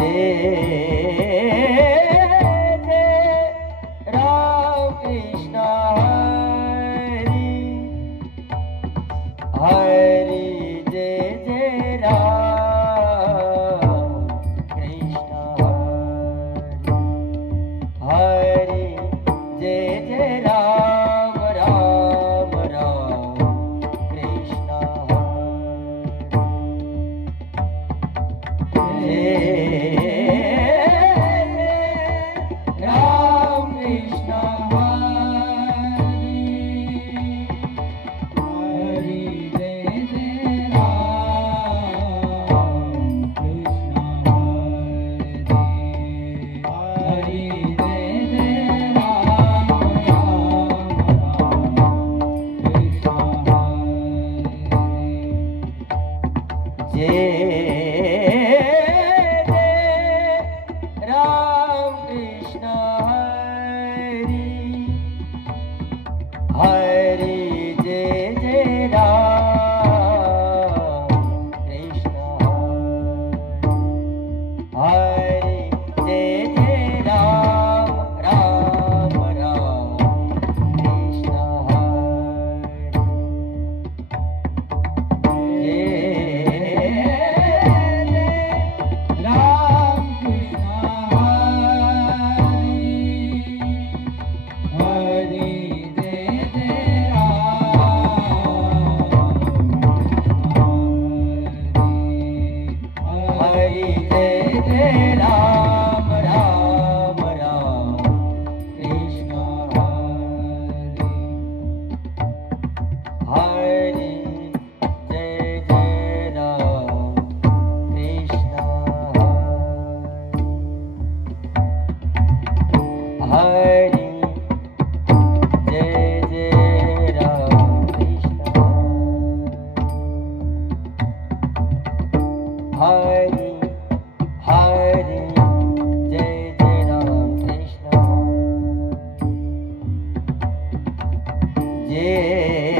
Hey. રે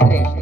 Andrés.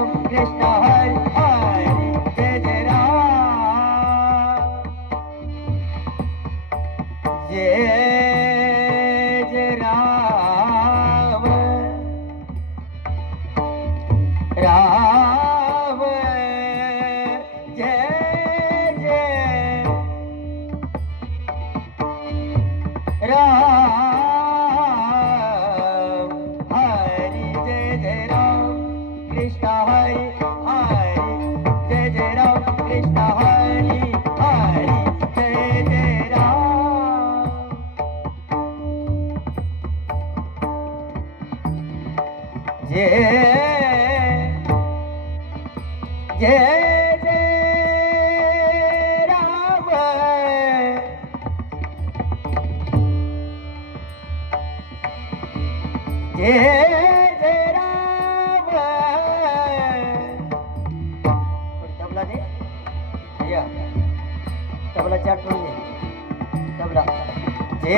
रा ચાટુને ડબલા જે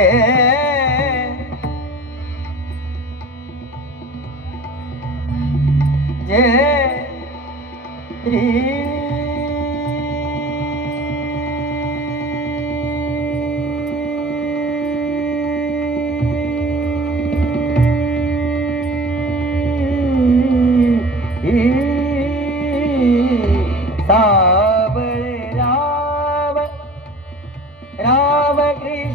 જે શ્રી रामकृष्ण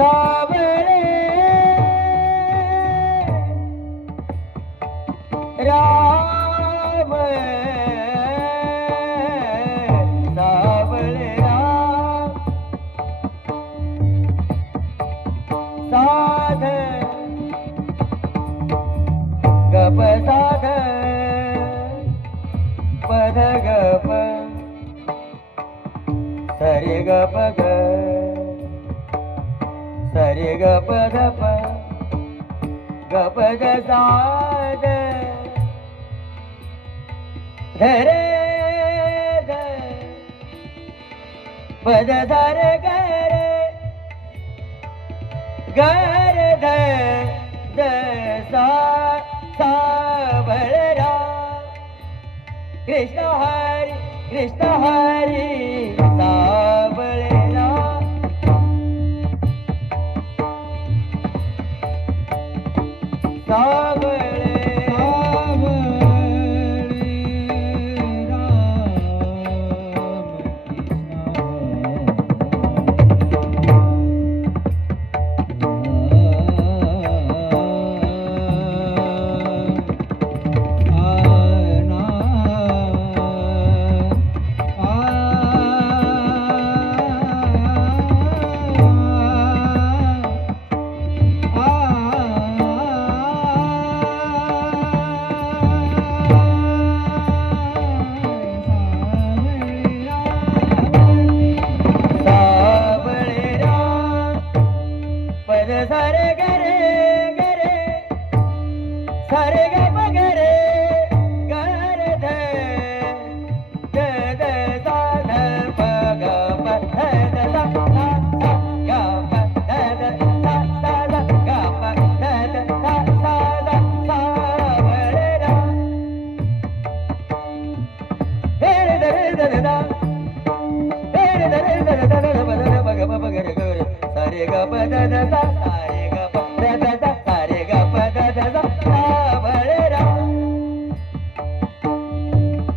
सावळे। राम सावळे राम साध। गप साध। पद गप। सरे गप ग गप गप गप ग साध धरे ग पद धर गरे गर ध सा सा सावळ कृष्ण हरी कृष्ण हरी सा Oh. हरे गए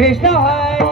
Krishna Hari.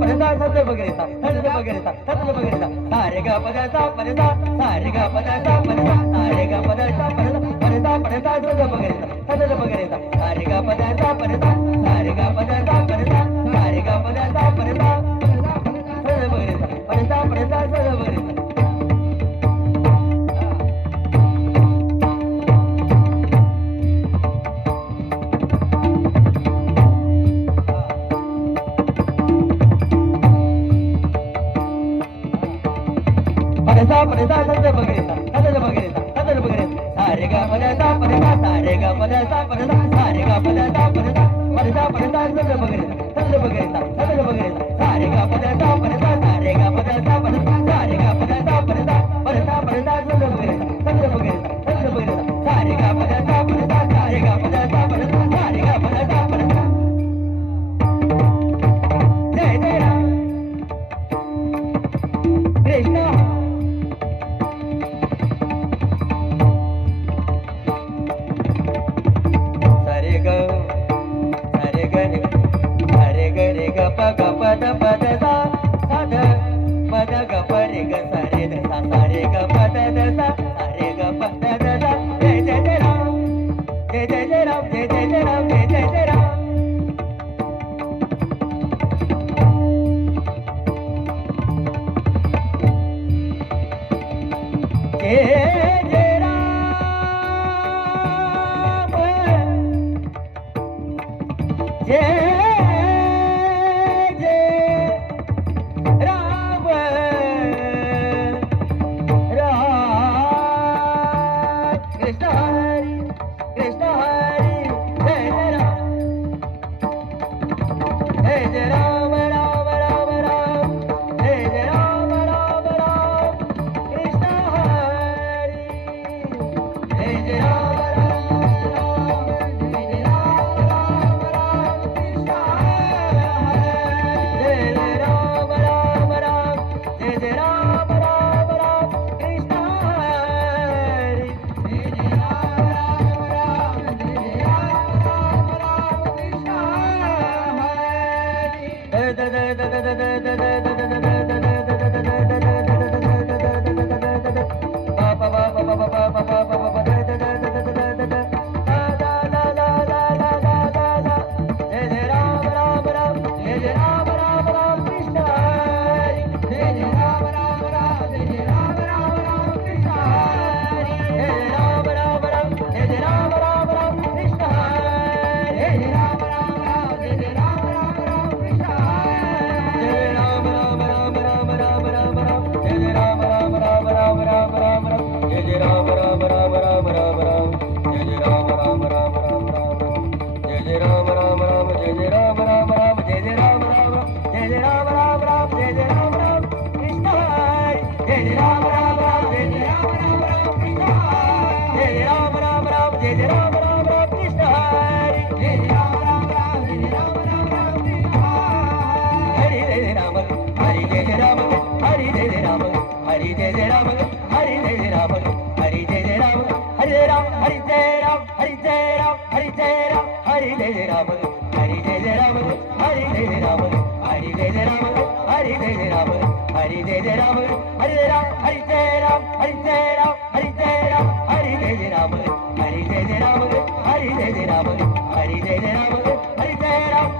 पडदा थतल बगरेता थतल बगरेता थतल बगरेता सारे ग पदाचा पडदा सारे ग पदाचा पडदा सारे ग पदाचा पडदा पडदा पडदा थतल बगरेता थतल बगरेता सारे ग पदाचा पडदा सारे ग पदाचा தாமரை தாந்த மகரேதா கதல மகரேதா கதல மகரேதா சாரே க பத தாமரை தா சாரே க பத தாமரை தா சாரே க பத தாமரை தா பத தாமரை தா கதல மகரேதா கதல மகரேதா கதல மகரேதா சாரே க பத தாமரை జయ రాములు హరి జయ రాములు హరి జయ రాములు హరి జయ రాములు హరి జయ రాములు హరి జయ రాములు హరి జయ రామ హరి జయ రామ హరి జయ రామ హరి జయ రామ హరి జయ రాములు హరి జయ రాములు హరి జయ రాములు హరి జయ రాములు హరి జయ రామ